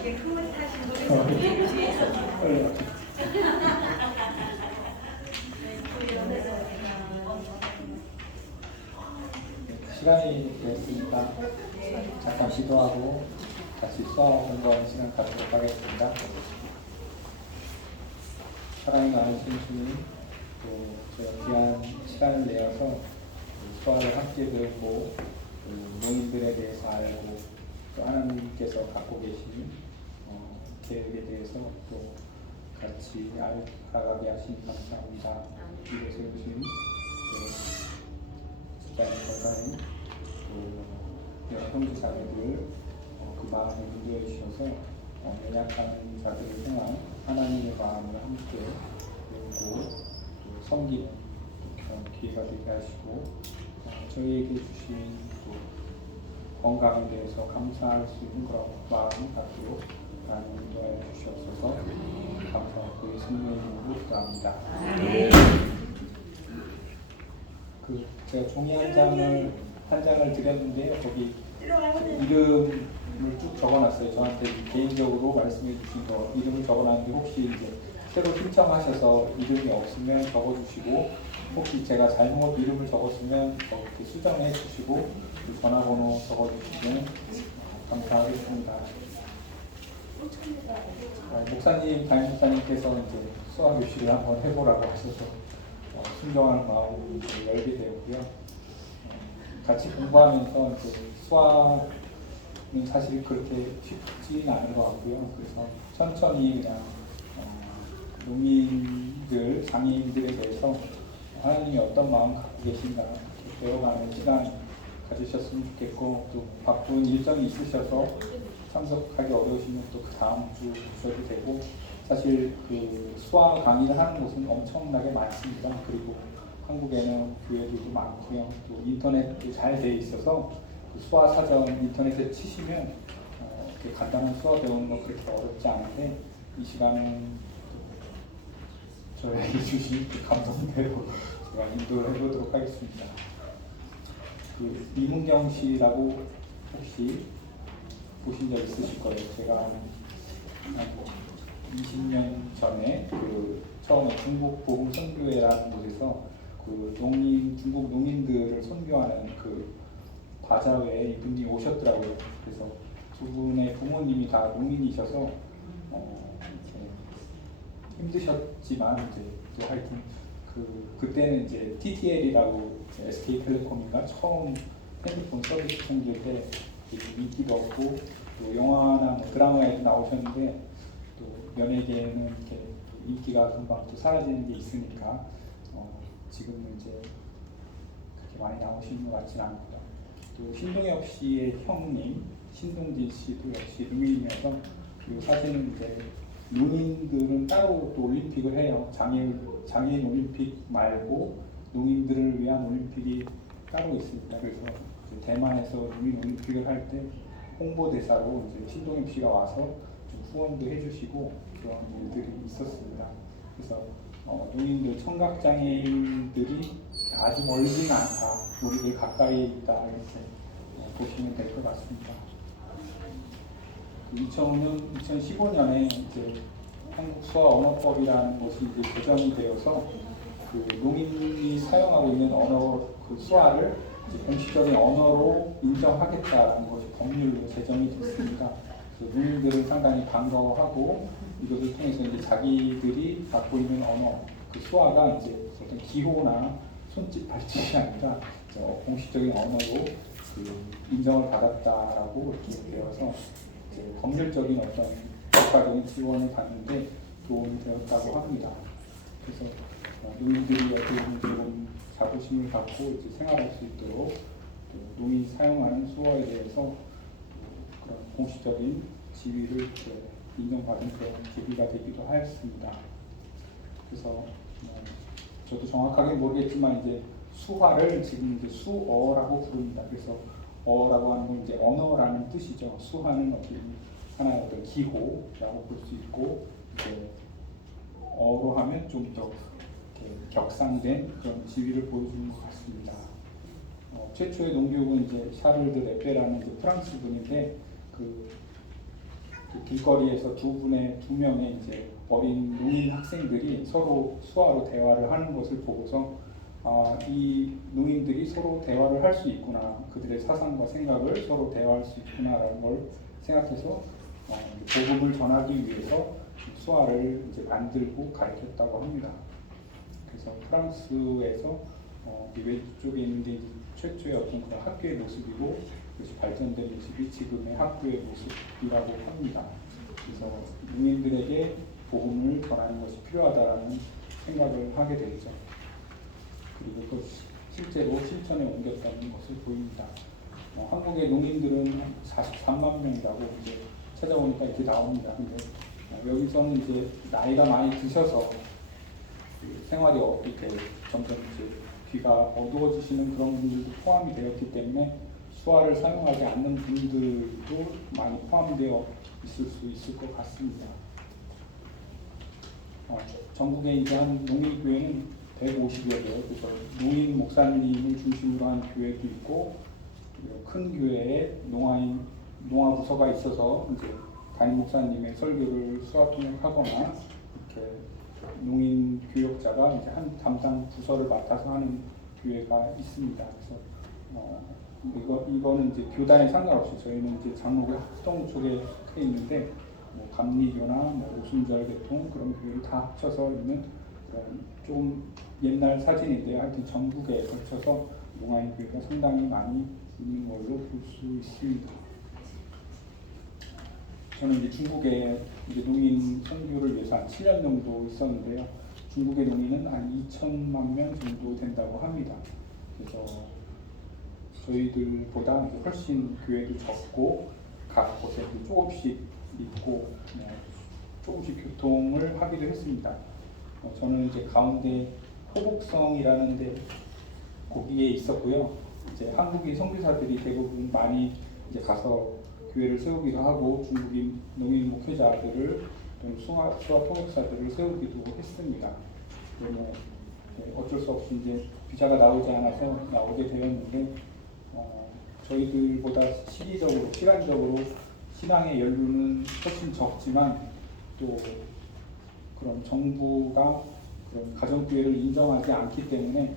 이게 흐뭇하신 분이 뒤에서 시간이 됐으니까 잠깐 기도하고 같이 수업 공부하는 시간 갖도록 하겠습니다. 사랑이 많으신 주님, 또 제가 귀한 시간을 내어서 수업을 함께 배우고 농민들에 대해서 알고 또 하나님께서 갖고 계신 계획에 대해서 또 같이 알아가게 하시니 감사합니다. 이곳에 오신 집사님 건강에 또 여러 형제자매들 그 마음을 인도해 주셔서 연약한 자들을 향한 하나님의 마음을 함께 배우고 또 섬기는 그런 기회가 되게 하시고 저희에게 주신 또 건강에 대해서 감사할 수 있는 그런 마음을 갖도록 하나님 인도하여 주시옵소서. 감사하고 예수님의 이름으로 기도합니다. 제가 종이 한 장을 드렸는데요. 거기 이름을 쭉 적어놨어요. 저한테 개인적으로 말씀해 주신 거 이름을 적어놨는데 혹시 이제 새로 신청하셔서 이름이 없으면 적어주시고 혹시 제가 잘못 이름을 적었으면 이렇게 수정해 주시고 전화번호 적어주시면 감사하겠습니다. 담임 목사님께서 이제 수학 교실을 한번 해보라고 하셔서 순종하는 마음으로 열게 되었고요. 같이 공부하면서 이제 수학은 사실 그렇게 쉽지는 않은 것 같고요. 그래서 천천히 그냥 농민들, 장애인들에 대해서 하나님이 어떤 마음 갖고 계신가 배워가는 시간 가지셨으면 좋겠고 또 바쁜 일정이 있으셔서 참석하기 어려우시면 또 그 다음 주 오셔도 되고 사실 그 수학 강의를 하는 곳은 엄청나게 많습니다. 그리고 한국에는 교회들도 많고요. 또 인터넷도 잘 돼 있어서 그 수학 사전 인터넷에 치시면 이렇게 간단한 수학 배우는 거 그렇게 어렵지 않은데 이 시간은 저에게 주신 그 감동대로 제가 인도를 해보도록 하겠습니다. 그 이문경 씨라고 혹시 보신 적 있으실 거예요. 제가 한 20년 전에 그 처음에 중국 복음 선교회라는 곳에서 그 중국 농민들을 선교하는 그 바자회에 이분이 오셨더라고요. 그래서 두 분의 부모님이 다 농민이셔서 힘드셨지만 이제 또 하여튼 그때는 이제 TTL이라고 SK텔레콤인가 처음 핸드폰 서비스 생길 때 인기도 없고 또 영화나 뭐 드라마에도 나오셨는데 또 연예계에는 이렇게 인기가 금방 또 사라지는 게 있으니까 지금은 이제 그렇게 많이 나오시는 것 같지는 않고요. 또 신동엽 씨의 형님 신동진 씨도 역시 농민이어서 그 사진은 이제 농민들은 따로 또 올림픽을 해요. 장애인 올림픽 말고 농민들을 위한 올림픽이 따로 있습니다. 그래서 대만에서 농민 올림픽을 할 때 홍보대사로 이제 신동엽 씨가 와서 좀 후원도 해주시고 그런 일들이 있었습니다. 그래서 농민들 청각장애인들이 아주 멀지는 않다, 우리 가까이에 있다 이렇게 보시면 될 것 같습니다. 2015년에 이제 한국 수화 언어법이라는 것이 이제 개정이 되어서 그 농민이 사용하고 있는 언어 그 수화를 공식적인 언어로 인정하겠다는 것이 법률로 제정이 됐습니다. 농민들은 상당히 반가워하고 이것을 통해서 이제 자기들이 갖고 있는 언어 그 수화가 이제 어떤 기호나 손짓 발짓이 아니라 공식적인 언어로 그 인정을 받았다라고 이렇게 되어서 이제 법률적인 어떤 국가적인 지원을 받는데 도움이 되었다고 합니다. 그래서 농민들이 어떻게 보면 조금 자부심을 갖고 이제 생활할 수 있도록 농민이 사용하는 수어에 대해서 그런 공식적인 지위를 인정받은 그런 계기가 되기도 하였습니다. 그래서 저도 정확하게 모르겠지만 이제 수화를 지금 이제 수어라고 부릅니다. 그래서 어라고 하는 건 이제 언어라는 뜻이죠. 수화는 어떤 하나의 어떤 기호라고 볼 수 있고 이제 어로 하면 좀 더 격상된 그런 지위를 보여주는 것 같습니다. 최초의 농교육은 이제 샤를 드 레페라는 프랑스 분인데 그 그 길거리에서 두 명의 이제 어린 농인 학생들이 서로 수화로 대화를 하는 것을 보고서 이 농인들이 서로 대화를 할 수 있구나, 그들의 사상과 생각을 서로 대화할 수 있구나라는 걸 생각해서 복음을 전하기 위해서 수화를 이제 만들고 가르쳤다고 합니다. 그래서 프랑스에서 왼쪽에 있는 게 최초의 어떤 그런 학교의 모습이고, 그것이 발전된 모습이 지금의 학교의 모습이라고 합니다. 그래서 농인들에게 복음을 전하는 것이 필요하다라는 생각을 하게 되죠. 그리고 또 실제로 실천에 옮겼다는 것을 보입니다. 한국의 농인들은 43만 명이라고 이제 찾아보니까 이렇게 나옵니다. 근데 여기서는 이제 나이가 많이 드셔서 생활이 이렇게 점점 이제 귀가 어두워지시는 그런 분들도 포함이 되었기 때문에 수화를 사용하지 않는 분들도 많이 포함되어 있을 수 있을 것 같습니다. 전국에 이제 한 농인교회는 150여 개, 그래서 농인 목사님을 중심으로 한 교회도 있고, 큰 교회에 농화 부서가 있어서 이제 담임 목사님의 설교를 수화 통역하거나, 이렇게 농인 교역자가 이제 한 담당 부서를 맡아서 하는 교회가 있습니다. 그래서 이거는 이제 교단에 상관없이 저희는 이제 장로교 합동 쪽에 크게 있는데, 감리교나 오순절 계통 그런 교회를 다 합쳐서 있는 그런 좀 옛날 사진인데요. 하여튼 전국에 걸쳐서 농아인 교회가 상당히 많이 있는 걸로 볼 수 있습니다. 저는 이제 중국에 이제 농인 선교를 위해서 한 7년 정도 있었는데요. 중국의 농인은 한 2천만 명 정도 된다고 합니다. 그래서 저희들보다 훨씬 교회도 적고, 각 곳에 조금씩 있고, 조금씩 교통을 하기도 했습니다. 저는 이제 가운데 호북성이라는 데 거기에 있었고요. 이제 한국인 선교사들이 대부분 많이 이제 가서 교회를 세우기도 하고, 중국인 농인 목회자들을 또는 수화 통역사들을 세우기도 했습니다. 그러면 어쩔 수 없이 이제 비자가 나오지 않아서 나오게 되었는데, 저희들보다 시간적으로 신앙의 연루는 훨씬 적지만, 또 그런 정부가 그런 가정교회를 인정하지 않기 때문에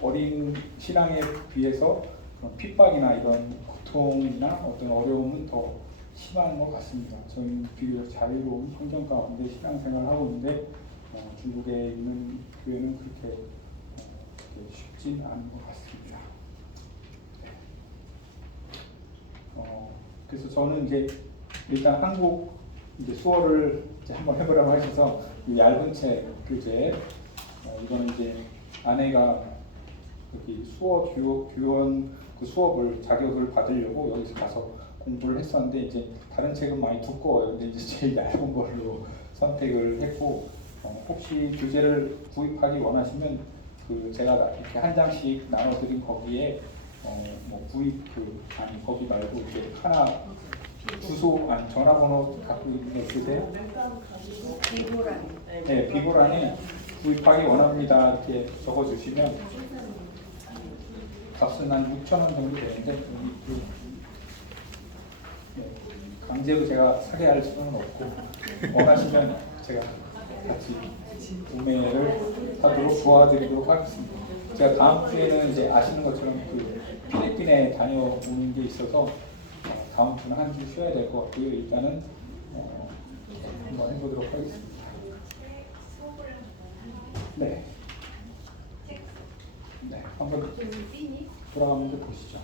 어린 신앙에 비해서 그런 핍박이나 이런 고통이나 어떤 어려움은 더 심한 것 같습니다. 저희는 비교적 자유로운 환경 가운데 신앙생활을 하고 있는데, 중국에 있는 교회는 그렇게 쉽진 않은 것 같습니다. 그래서 저는 이제 일단 한국 이제 수어를 이제 한번 해보라고 하셔서 이 얇은 책 교재, 이거는 이제 아내가 여기 수어 교원 그 수업을 자격을 받으려고 여기서 가서 공부를 했었는데, 이제 다른 책은 많이 두꺼워요. 근데 이제 제일 얇은 걸로 선택을 했고, 혹시 교재를 구입하기 원하시면 그 제가 이렇게 한 장씩 나눠드린 거기에 거기 말고 이제 하나 주소 전화번호 갖고 있는 게 있으세요? 비고란. 네, 비고란에 구입하기 원합니다 이렇게 적어주시면 값은 한 6,000원 정도 되는데, 강제로 제가 사게 할 수는 없고, 원하시면 제가 같이 구매를 하도록 도와드리도록 하겠습니다. 제가 다음 주에는 이제 아시는 것처럼 그 필리핀에 다녀오는 게 있어서 다음 주는 한 주 쉬어야 될 것 같고요. 일단은 한번 해보도록 하겠습니다. 네. 네, 한번 돌아가면서 보시죠.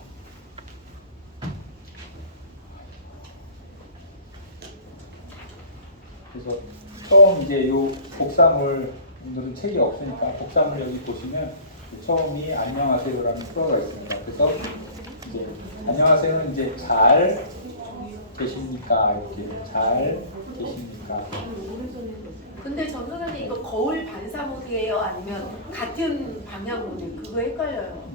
그래서 처음 이제 요 복사물, 오늘은 책이 없으니까 복사물 여기 보시면 처음이 안녕하세요라는 표어가 있습니다. 그래서 이제 안녕하세요는 이제 잘 계십니까? 이렇게 잘 계십니까? 근데 전 선생님 이거 거울 반사 모드예요? 아니면 같은 방향 모드? 그거 헷갈려요.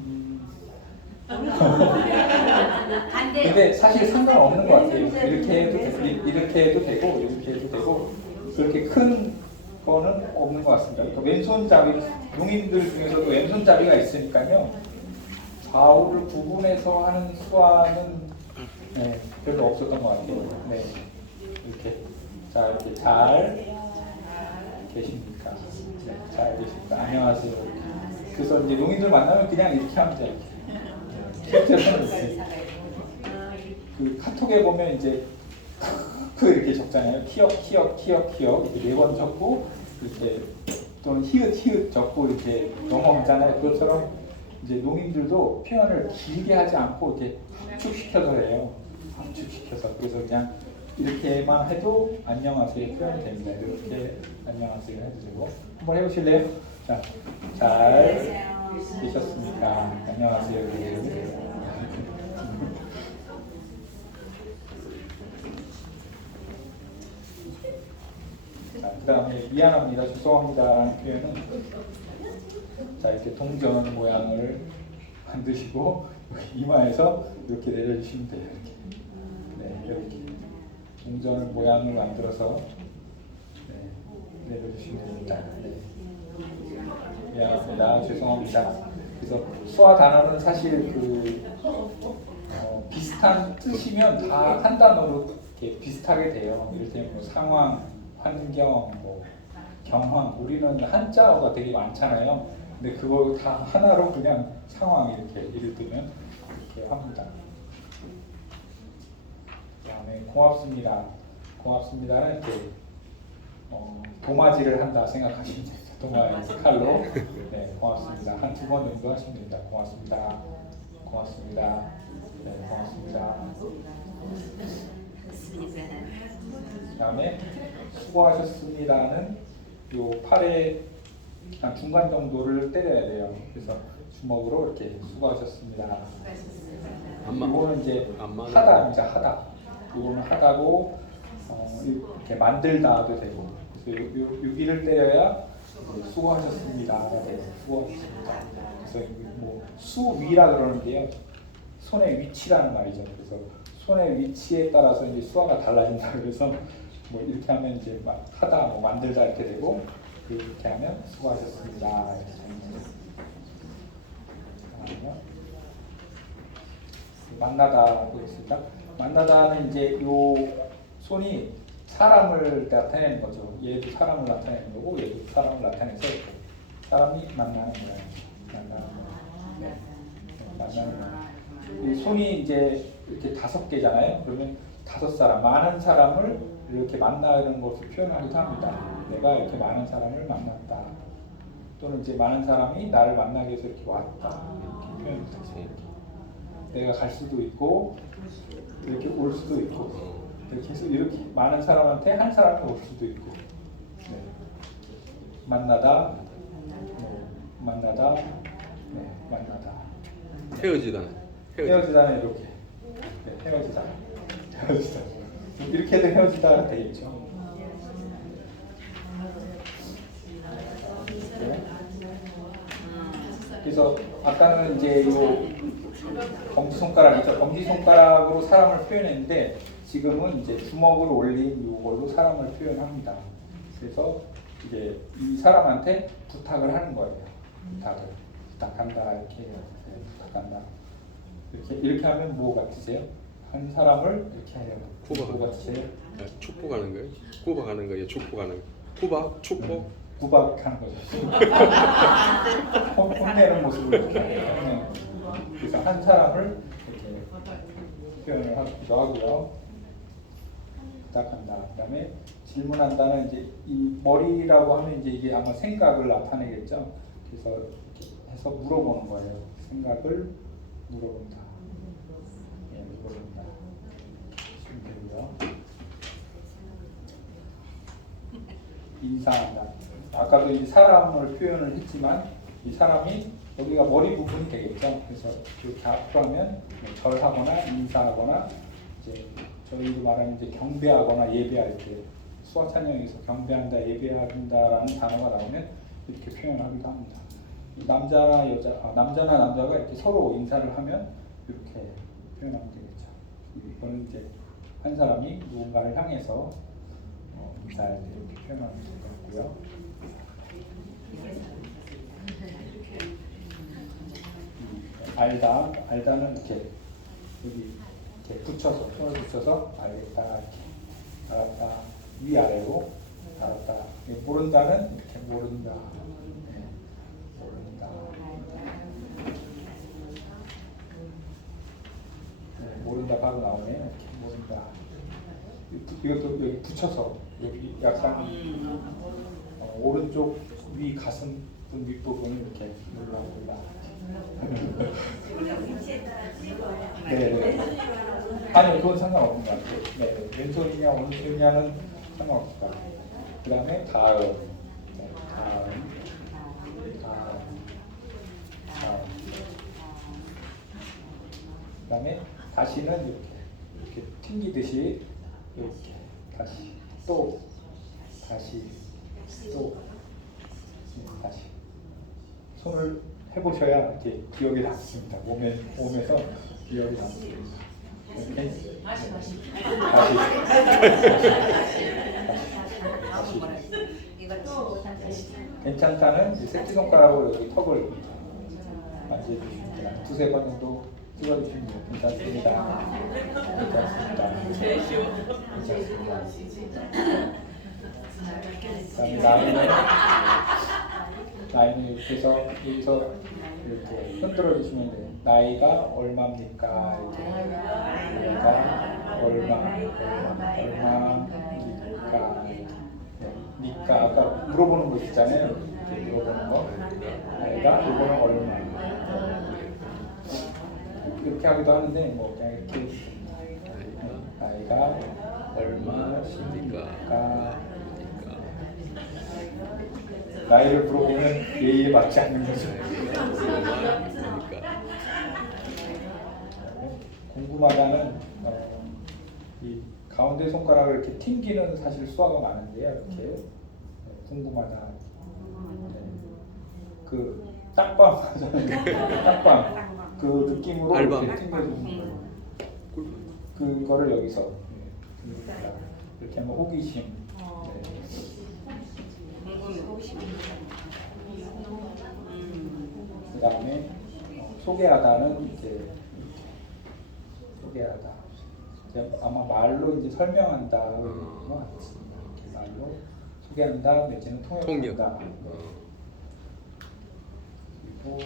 근데 사실 상관없는 것 같아요. 이렇게 해도 되고 이렇게 해도 되고, 그렇게 큰 거는 없는 것 같습니다. 그러니까 왼손잡이, 농인들 중에서도 왼손잡이가 있으니까요. 좌우를 구분해서 하는 수화는 별로 없었던 것 같아요. 네. 이렇게 자 이렇게 잘 계십니까? 네, 잘 계십니다. 안녕하세요. 그래서 이제 농인들 만나면 그냥 이렇게 하면 돼요. 실제로는 이렇게 그 카톡에 보면 이제 그 이렇게 적잖아요. 키역 이렇게 4번 적고 이렇게 또는 히읗 적고 이렇게 넘어가잖아요. 그것처럼 이제 농인들도 표현을 길게 하지 않고 이렇게 압축시켜서 해요. 압축시켜서. 그래서 그냥 이렇게만 해도 안녕하세요 표현이 됩니다. 이렇게 안녕하세요 해도 되고. 한번 해보실래요? 자, 잘 계셨습니까? 안녕하세요. 그 다음에 미안합니다, 죄송합니다라는 표현은 자 이렇게 동전 모양을 만드시고 이마에서 이렇게 내려주시면 돼요. 이렇게. 네, 이렇게 동전 모양을 만들어서 내려주시면 됩니다. 네. 미안합니다, 죄송합니다. 그래서 수화 단어는 사실 비슷한 뜻이면 다 한 단어로 이렇게 비슷하게 돼요. 이를테면 뭐 상황, 환경, 뭐 경황, 우리는 한자어가 되게 많잖아요. 근데 그거 다 하나로 그냥 상황 이렇게 예를 들면 이렇게 합니다. 그다음에 고맙습니다. 고맙습니다는 이렇게 도마질을 한다 생각하시면 돼요. 도마지 칼로 네, 고맙습니다. 한 2번 정도 하시면 됩니다. 고맙습니다. 고맙습니다. 네, 고맙습니다. 그다음에 수고하셨습니다는 요 팔의 한 중간 정도를 때려야 돼요. 그래서 주먹으로 이렇게 수고하셨습니다. 이거는 이제 하다입니다. 하다. 이거는 하다고 이렇게 만들다도 되고. 그래서 여기를 때려야 수고하셨습니다. 네, 수고하셨습니다. 그래서 뭐 수위라 그러는데요. 손의 위치라는 말이죠. 그래서 손의 위치에 따라서 이제 수화가 달라진다. 그래서 뭐 이렇게 하면 이제 하다, 뭐 만들다 이렇게 되고 이렇게 하면 수고하셨습니다. 이렇게 됩니다. 만나다라고 했습니다. 만나다는 이제 요 손이 사람을 나타내는 거죠. 얘도 사람을 나타내는 거고 얘도 사람을 나타내서 사람이 만나는 거예요. 만나는 거예요. 이 손이 이제 이렇게 5개잖아요. 그러면 5사람, 많은 사람을 이렇게 만나는 것을 표현하기도 합니다. 내가 이렇게 많은 사람을 만났다. 또는 이제 많은 사람이 나를 만나기 위해서 이렇게 왔다. 이렇게 표현을 하세요. 내가 갈 수도 있고 이렇게 올 수도 있고 이렇게 해서 이렇게 많은 사람한테 한 사람이 올 수도 있고 네. 만나다 만나다 네. 만나다 헤어지다는 이렇게 네. 헤어지다 이렇게도 헤어지다 되겠죠. 네. 그래서 아까는 이제 요 검지손가락이죠. 검지손가락으로 사람을 표현했는데 지금은 이제 주먹을 올린 이걸로 사람을 표현합니다. 그래서 이제 이 사람한테 부탁을 하는 거예요. 부탁한다 이렇게 해요. 네, 부탁한다. 이렇게 하면 뭐 같으세요? 한 사람을 이렇게 해요. 뭐 같으세요? 축복하는 거예요? 구박하는 거예요? 축복하는 거예요? 구박? 축복? 구박하는 거죠. 혼내는 모습을 이렇게 해요. 그래서 한 사람을 이렇게 표현을 하기도 하고요. 부탁한다. 그다음에 질문한다는 이제 이 머리라고 하면 이제 이게 아마 생각을 나타내겠죠. 그래서 이렇게 해서 물어보는 거예요. 생각을 물어본다. 예, 물어본다. 되고요. 인사한다. 아까도 이 사람을 표현을 했지만 이 사람이 여기가 머리 부분이 되겠죠. 그래서 이렇게 앞으로 하면 절하거나 인사하거나 이제 저희도 말하는 이제 경배하거나 예배할 때 수화찬영에서 경배한다, 예배한다라는 단어가 나오면 이렇게 표현하기도 합니다. 남자나 여자, 남자나 남자가 이렇게 서로 인사를 하면 이렇게 표현하면 되겠죠. 이거는 이제 한 사람이 누군가를 향해서 인사할 때 이렇게 표현하면 될 것 같고요. 알다는 이렇게 여기 이렇게 붙여서 손을 붙여서 알겠다 이렇게 달았다. 위아래로 달았다. 모른다는 이렇게 모른다. 네. 모른다. 네, 모른다 바로 나오네요. 이렇게 모른다. 이것도 여기 붙여서 여기 약간 오른쪽 위 가슴 윗부분을 이렇게 눌러본다. 네. 아니 그건 상관없는 것 같아요. 네. 왼손이냐 오른손이냐는 상관없을 것 같아요. 그 다음에 다음. 네. 다음. 그 다음에 다시는 이렇게 튕기듯이 이렇게 다시 또 다시 또 다시 손을 해보셔야 이렇게 기억이 남습니다. 몸에서 기억이 남습니다. 이렇게 다시 괜찮다는 이제 새끼손가락으로 여기 턱을 만져주십니다. 두세 번 정도 찍어주시면 괜찮습니다. 그다음에 나이는 이렇게 해서 여기서 이렇게 흔들어 주시면 돼요. 나이가 얼마입니까? 이렇게. 나이가 얼마입니까? 니까 아까 물어보는 거 있잖아요. 이렇게 물어보는 거. 나이가 이거는 얼마? 이렇게 하기도 하는데 뭐 그냥 이렇게 나이가 얼마십니까? 나이를 물어보면 예의에 맞지 않는 거죠. 궁금하다는 이 가운데 손가락을 이렇게 튕기는 사실 수화가 많은데요. 이렇게 궁금하다. 그 딱밤 하잖아요. 딱밤 그 느낌으로 이렇게 튕겨주는 거예요. 그거를 여기서 이렇게 하면 호기심. 그 다음에 소개하다는 이제 소개하다. 아마 말로 이제 설명한다. 이렇게 말로 소개한다. 내지는 통역한다. 그리고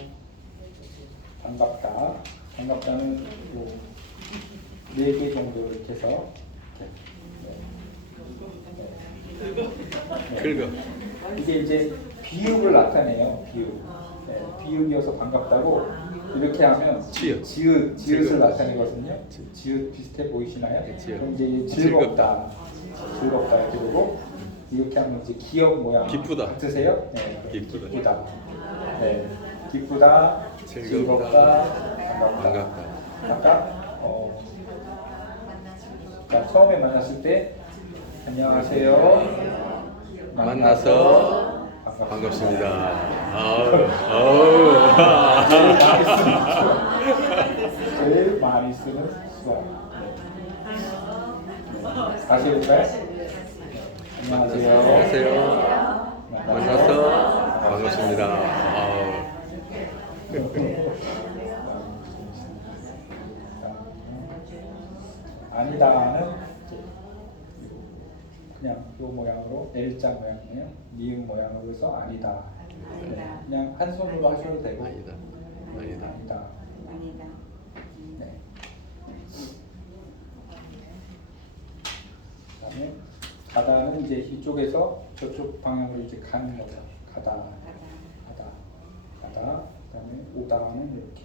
반갑다. 반갑다는 요 4개 정도 이렇게 해서 긁어. 이게 이제 비읍을 나타내요. 비읍. 네, 비읍이어서 반갑다고 이렇게 하면 지읒을 나타내거든요. 지읒 비슷해 보이시나요? 네, 지읒. 그럼 이제 즐겁다 이렇게 되고 이렇게 하면 이제 기억 모양 기쁘다. 같으세요? 네, 기쁘다. 네, 기쁘다, 즐겁다, 반갑다. 아까 그러니까 처음에 만났을 때 안녕하세요. 만나서 반갑습니다. 제일 많이 쓰는 수화. 다시 해볼까요? 안녕하세요. 만나서 반갑습니다. 아니다는 그냥 이 모양으로 L자 모양이에요. 니은 모양으로 해서 아니다. 그냥 한 손으로 하셔도 되고. 아니다. 네. 그다음에 가다는 이제 이쪽에서 저쪽 방향으로 이제 가는 거죠. 가다. 그다음에 오다는 이렇게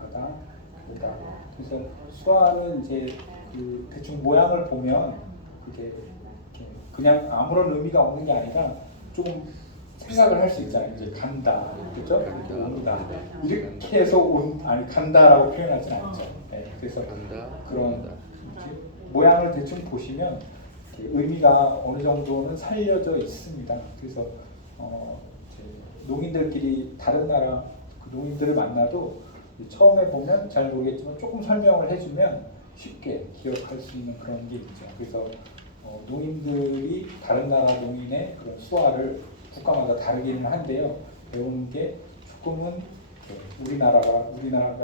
가다, 오다. 그래서 수화는 이제 그 대충 모양을 보면 그게 그냥 아무런 의미가 없는 게 아니라 조금 생각을 할 수 있잖아요. 이제 간다, 그렇죠? 온다. 이렇게 해서 간다라고 표현하진 않죠. 네, 그래서 그런 모양을 대충 보시면 의미가 어느 정도는 살려져 있습니다. 그래서 농인들끼리 다른 나라 그 농인들을 만나도 처음에 보면 잘 모르겠지만 조금 설명을 해주면 쉽게 기억할 수 있는 그런 게 있죠. 그래서 농인들이 다른 나라 농인의 그런 수화를 국가마다 다르기는 한데요. 배우는 게 조금은 우리나라가 아니라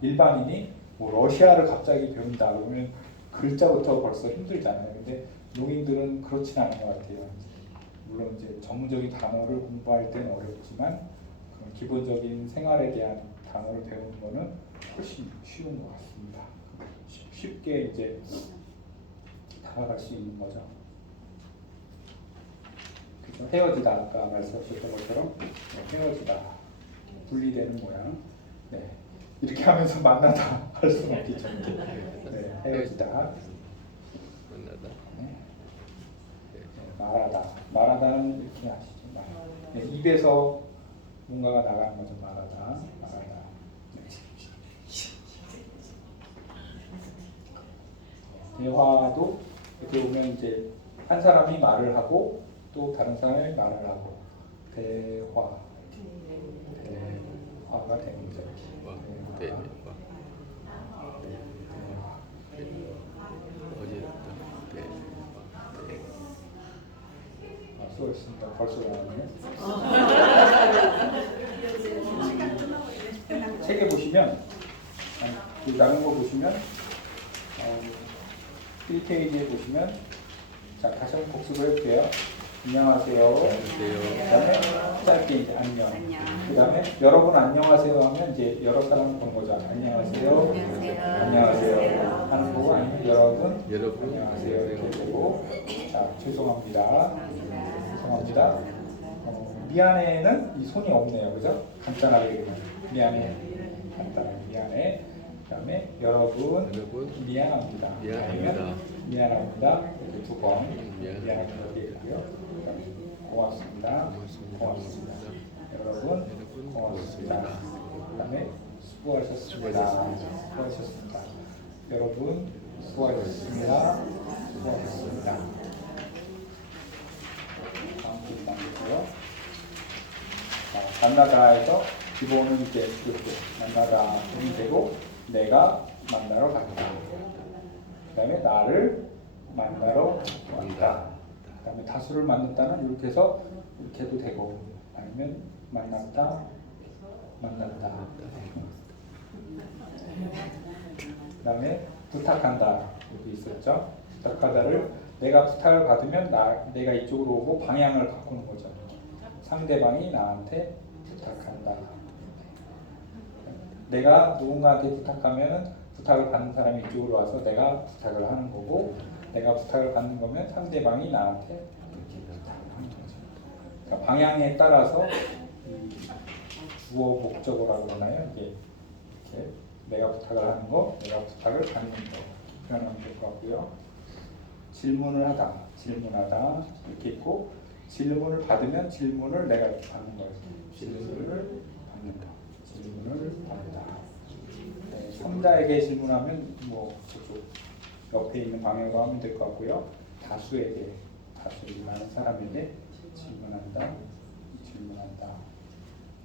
일반인이 뭐 러시아를 갑자기 배운다 그러면 글자부터 벌써 힘들잖아요. 근데 농인들은 그렇진 않은 것 같아요. 물론 이제 전문적인 단어를 공부할 때는 어렵지만 그런 기본적인 생활에 대한 단어를 배우는 거는 훨씬 쉬운 것 같습니다. 쉽게 이제 다가갈 수 있는 거죠. 그래서 헤어지다, 아까 말씀하셨던 것처럼 헤어지다, 분리되는 모양. 네. 이렇게 하면서 만나다 할 수는 없겠죠. 네, 헤어지다, 만나다. 네. 말하다. 말하다는 이렇게 아시죠? 말. 네, 입에서 뭔가가 나가는 거죠. 말하다. 말하다. 네. 대화도 이렇게 보면 이제 한 사람이 말을 하고 또 다른 사람이 말을 하고 대화가 되는 거죠. 대화. 어제 수고했습니다. 벌써 나왔네요. 책에 보시면 그 나눈 거 보시면 1페이지에 보시면 자 다시 한번 복습을 해볼게요. 안녕하세요. 그다음에 짧게 이제 안녕. 그다음에 여러분 안녕하세요 하면 이제 여러 사람 보는 거죠. 안녕하세요. 안녕하세요. 하는 거고 아니면 여러분 안녕하세요 이렇게 되고 자 죄송합니다. 죄송합니다. 미안해는 이 손이 없네요. 그죠? 간단하게 되면 미안해. 간단하게 미안해. 그다음에 여러분 미안합니다. 아니면 미안합니다. 이렇게 두 번 미안합니다 이렇게 되고요. 그다음에 고맙습니다. 고맙습니다. 여러분 고맙습니다. 그다음에 수고하셨습니다. 수고하셨습니다. 여러분 수고하셨습니다. 수고하셨습니다. 다음 줄 남기고요. 만나다에서 기본은 이제 이렇게 만나다는 되고 내가 만나러 갔다. 그다음에 나를 만나러 왔다. 그다음에 다수를 만났다는 이렇게 해서 이렇게 해도 되고 아니면 만났다, 만났다. 그다음에 부탁한다 여기 있었죠. 부탁하다를 내가 부탁을 받으면 내가 이쪽으로 오고 방향을 바꾸는 거죠. 상대방이 나한테 부탁한다. 내가 누군가한테 부탁하면 부탁을 받는 사람이 이쪽으로 와서 내가 부탁을 하는 거고 내가 부탁을 받는 거면 상대방이 나한테 부탁을 하는 거죠. 그러니까 방향에 따라서 주어 목적어라고 하나요? 이게 이렇게 내가 부탁을 하는 거, 내가 부탁을 받는 거 표현하면 될 것 같고요. 질문을 하다, 질문하다 이렇게 있고 질문을 받으면 질문을 내가 이렇게 받는 거예요. 질문을 받는다. 질문을 받는다. 네, 성자에게 질문하면 뭐 저쪽 옆에 있는 방향으로 하면 될 것 같고요. 다수에게, 다수를 많은 사람에게 질문한다. 질문한다.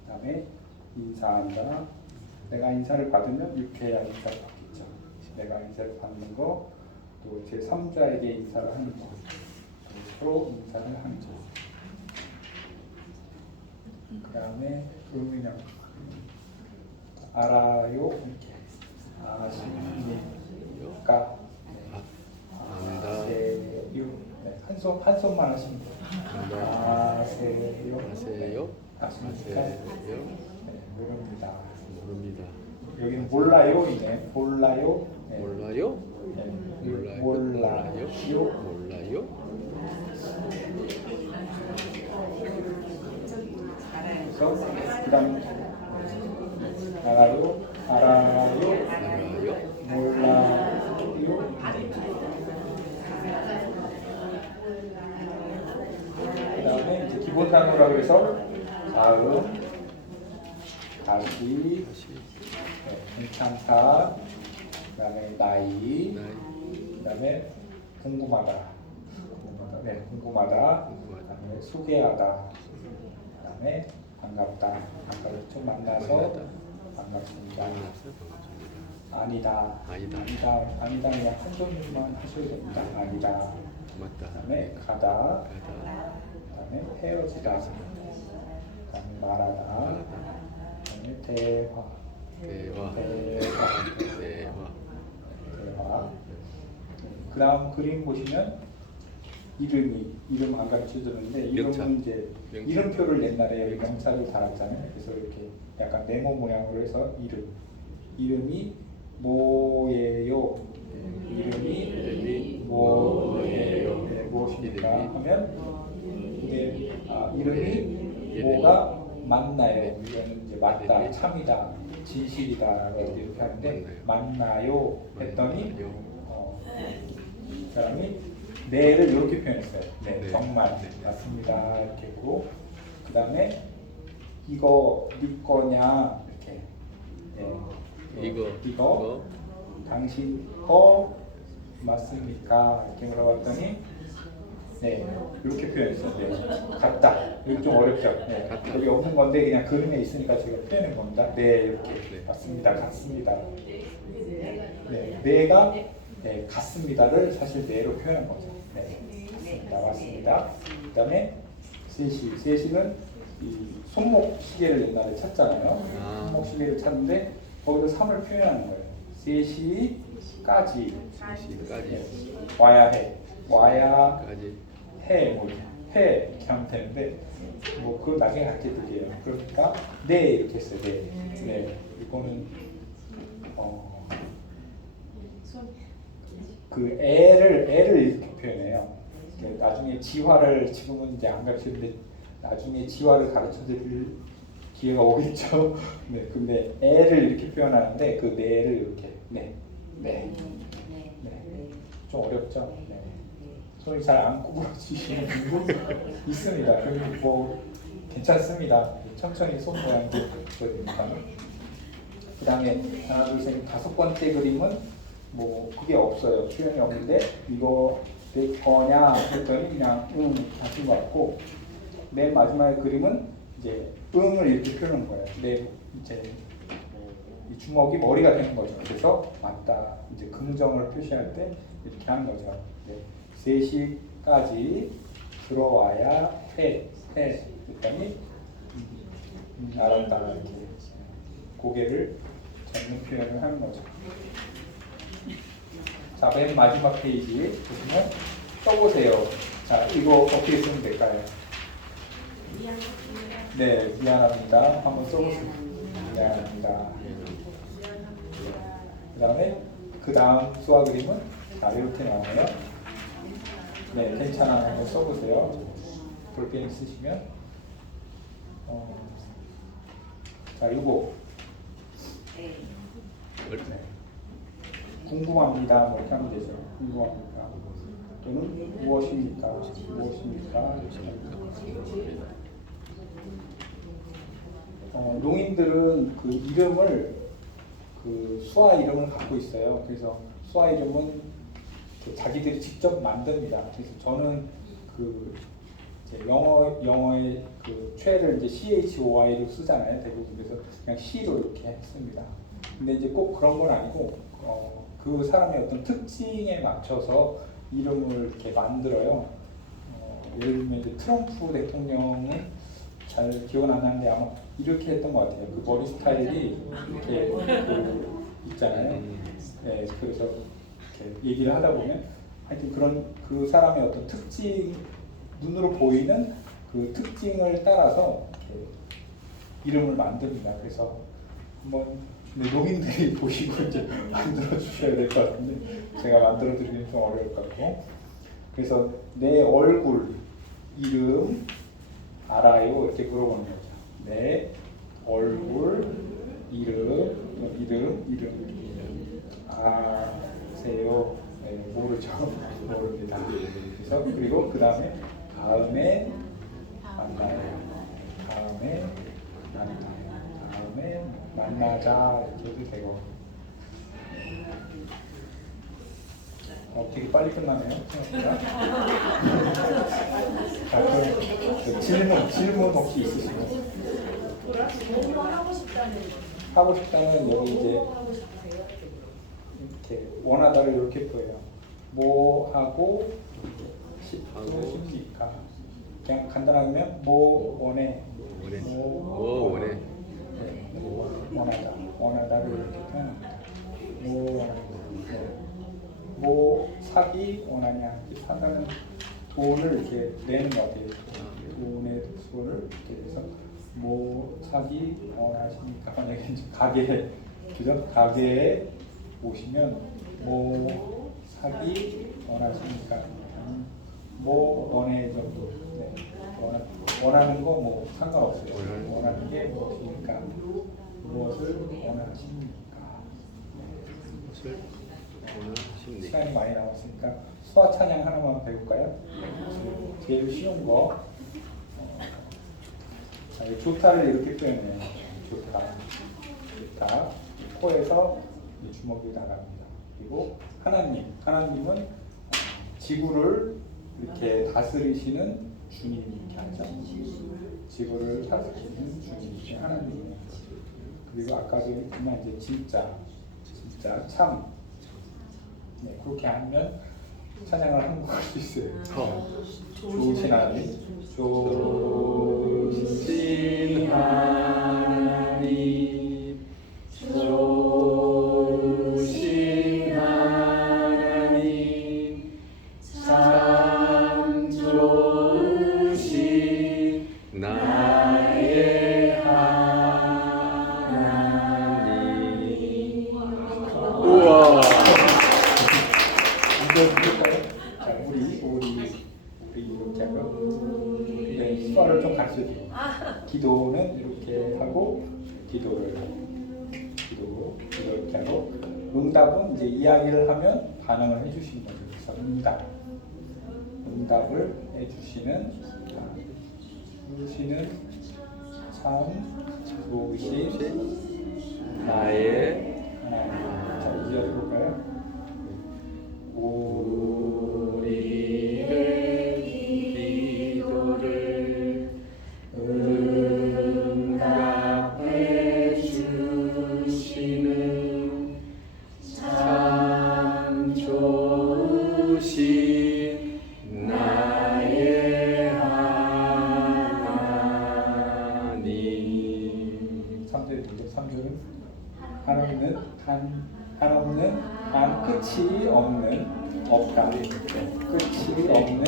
그다음에 인사한다. 내가 인사를 받으면 이렇게 해야 인사를 받겠죠. 내가 인사를 받는 거, 또 제 3자에게 인사를 하는 거, 서로 인사를 하는 거. 그다음에 그냥 알아요 이렇게 아십니까? 아세요. 네, 한 손만 하시면 돼요. 아세요. 아세요? 아십니까? 네, 모릅니다. 모릅니다. 여기는 몰라요이네. 몰라요. 네. 몰라요? 네. 몰라요? 몰라요. 몰라요? 그래서 그다음 알아요. 알아요. 알아요? 몰라요. 그다음에 이제 기본 단어라고 해서 다음, 다시, 네, 괜찮다. 그다음에 나이, 그다음에 궁금하다. 네, 궁금하다. 그다음에 소개하다. 그다음에 반갑다. 아까 좀 만나서 반갑습니다. 아니다. 아니다. 아니다. 그냥 한 손만 하셔야 됩니다. 아니다. 그다음에 가다. 그다음에 헤어지다. 그다음에 말하다. 그다음에 대화. 대화. 그 다음 그림 보시면 이름 안 가르쳐 줬는데 명차. 이름은 이제 명차. 이름표를 옛날에 여기 명사를 달았잖아요. 그래서 이렇게 약간 네모 모양으로 해서 이름이 뭐예요? 이름이 뭐예요? 네, 무엇입니까? 하면 이게 이름이 뭐가 맞나요? 이거는 이제 맞다, 참이다, 진실이다 이렇게 하는데 맞나요? 했더니 그 사람이 네를 이렇게 표현했어요. 네, 네. 정말 맞습니다 이렇게 했고 그 다음에 이거 네 거냐 이렇게 이거 당신 거 맞습니까? 이렇게 물어봤더니 네 이렇게 표현했어요. 네, 같다. 이거 좀 어렵죠. 네, 여기 없는 건데 그냥 그림에 있으니까 제가 표현한 겁니다. 네 이렇게 맞습니다. 같습니다. 네, 네가 네, 같습니다를 사실 네로 표현한 거죠. 네, 맞습니다. 그 다음에 세시는 이 손목 시계를 옛날에 찾잖아요. 손목 시계를 찾는데 거기서 3을 표현하는 거예요. 3시까지 와야 해. 해 이렇게 하면 되는데 뭐 그거 나중에 같이 드게요. 그러니까 네 이렇게 했어요. 네. 이거는 그 애를 이렇게 표현해요. 나중에 지화를 지금은 이제 안 가르치는데 나중에 지화를 가르쳐 드릴 기회가 오겠죠. 네, 근데 애를 이렇게 표현하는데 그 네를 이렇게 네. 좀 어렵죠. 네. 손이 잘 안 구부러지시는 분도 있습니다. 그리고 뭐 괜찮습니다. 천천히 손 모양도 보여드립니다. 그 다음에 하나, 둘, 셋, 5번째 그림은 뭐 그게 없어요. 표현이 없는데 이거 내 거냐 했더니 그냥 응 하신 것 같고 맨 마지막에 그림은 이제 응을 이렇게 표현한 거예요. 내 이제 이 주먹이 머리가 되는 거죠. 그래서 맞다. 이제 긍정을 표시할 때 이렇게 하는 거죠. 네. 3시까지 들어와야 해. 했더니 알았다. 이렇게 고개를 젓는 표현을 하는 거죠. 자, 맨 마지막 페이지 보시면 써보세요. 자, 이거 어떻게 쓰면 될까요? 네, 미안합니다. 한번 써보세요. 미안합니다. 그 다음 수화 그림은 자, 이렇게 나와요. 네, 괜찮아. 한번 써보세요. 볼펜 쓰시면 자, 이거 네. 궁금합니다. 뭐 이렇게 하면 되죠. 궁금합니다. 또는 무엇입니까? 농인들은 그 이름을 그 수화 이름을 갖고 있어요. 그래서 수화 이름은 자기들이 직접 만듭니다. 그래서 저는 그 이제 영어의 그 최를 이제 CHOI로 쓰잖아요. 대부분 그래서 그냥 C로 이렇게 했습니다. 근데 이제 꼭 그런 건 아니고 그 사람의 어떤 특징에 맞춰서 이름을 이렇게 만들어요. 예를 들면 이제 트럼프 대통령은 잘 기억은 안 나는데 아마 이렇게 했던 것 같아요. 그 머리 스타일이 이렇게 있잖아요. 네, 그래서 이렇게 얘기를 하다 보면 하여튼 그런 그 사람의 어떤 특징 눈으로 보이는 그 특징을 따라서 이름을 만듭니다. 그래서 한번 농민들이 보시고 이제 만들어 주셔야 될 것 같은데 제가 만들어 드리기는 좀 어려울 것 같고 그래서 내 얼굴 이름 알아요 이렇게 물어보는 거죠. 내 얼굴 이름 아세요? 네, 모르죠. 모릅니다. 그래서 그리고 그 다음에 다음에 만나자 이렇게 해도 되고 되게 빨리 끝나네요. 생각보다. 자, 그럼 질문 혹시 있으시면 하고 싶다는 여기 이제 이렇게 원하다를 이렇게 보여요. 뭐 하고 싶습니까? 그냥 간단하면 뭐 원해. 원하다를 이렇게 표현합니다. 뭐 뭐 사기 원하냐 이렇게 산다는 돈을 이렇게 내는 것 같아요. 돈의 수를 이렇게 해서 뭐 사기 원하십니까? 만약에 가게 그죠? 가게에 오시면 뭐 사기 원하십니까? 뭐 원해 정도 네. 원하는 거 뭐 상관없어요. 원하는 게 무엇입니까? 무엇을 원하십니까? 무엇을 원하십니까? 시간이 많이 남았으니까 수화 찬양 하나만 배울까요? 제일 쉬운 거 조타를 이렇게 표현해요. 조타 코에서 주먹이 나갑니다. 그리고 하나님은 지구를 이렇게 다스리시는 주님 이렇게 하죠. 지구를 다스리시는 주님 하나님. 그리고 아까도 그냥 이제 진짜 참 네, 그렇게 하면 찬양을 한국 할 수 있어요. 좋으신 하나님, 좋으신 하나님, 좋으신 하나님, 참 좋으신 나의 하나님. 우와. 자, 우리 이렇게 하고 네, 수화를 좀 가르쳐줘요. 기도는 이렇게 하고 기도를 이렇게 하고 응답은 이제 이야기를 하면 반응을 해주시는 거죠. 그래서 응답을 해주시는 참 좋으신 나의 하나님. 자, 이제 해볼까요? 우리의 기도를 응답해 주시는 참 좋으신 나의 하나님. 3절은 하나님은 끝이 없다. 끝이 없는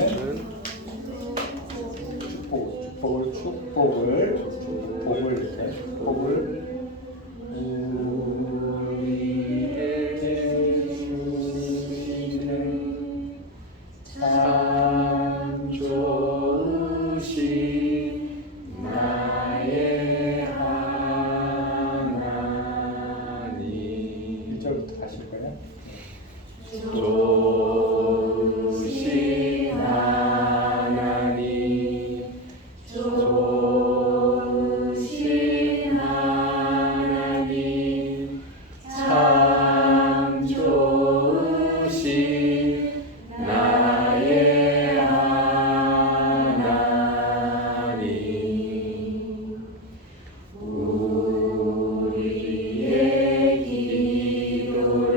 축복을 우리에게 주시는 참 좋으신 나의 하나님. 1절부터 다시 할까요? 좋으신 하나님, 좋으신 하나님, 참 좋으신 나의 하나님. 우리의 기도를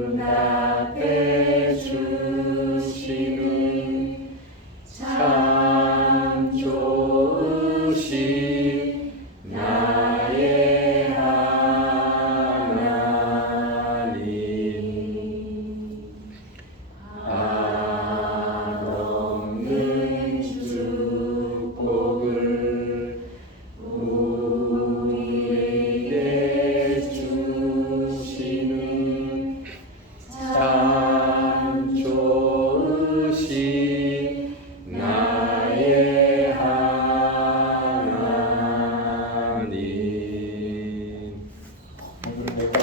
응답해 주시는 참 좋으신 나의 하나님. 한없는 축복을 우리에게 주시는 참 좋으신 나의 하나님. 오늘은